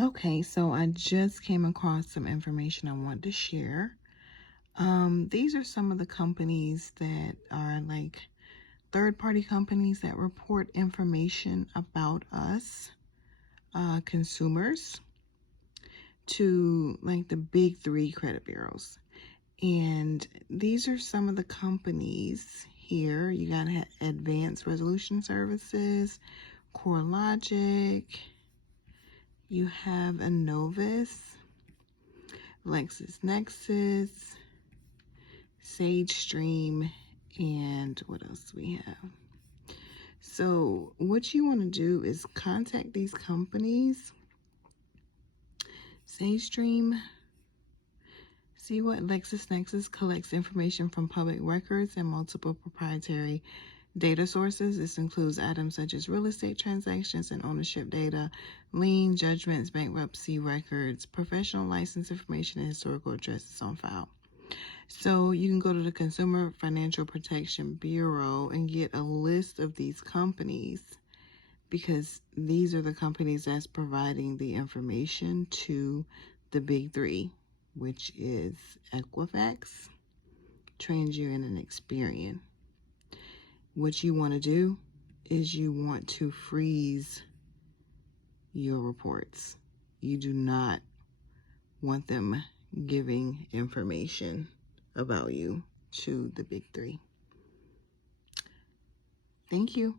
Okay, so I just came across some information I want to share. These are some of the companies that are like third-party companies that report information about us, consumers, to like the big three credit bureaus. And these are some of the companies here. You got Advanced Resolution Services, CoreLogic, you have Innovis, LexisNexis, SageStream, and what else do we have? So what you want to do is contact these companies. SageStream, see what LexisNexis collects information from public records and multiple proprietary data sources. This includes items such as real estate transactions and ownership data, lien judgments, bankruptcy records, professional license information, and historical addresses on file. So you can go to the Consumer Financial Protection Bureau and get a list of these companies, because these are the companies that's providing the information to the big three, which is Equifax, Transunion, and Experian. What you want to do is you want to freeze your reports. You do not want them giving information about you to the big three. Thank you.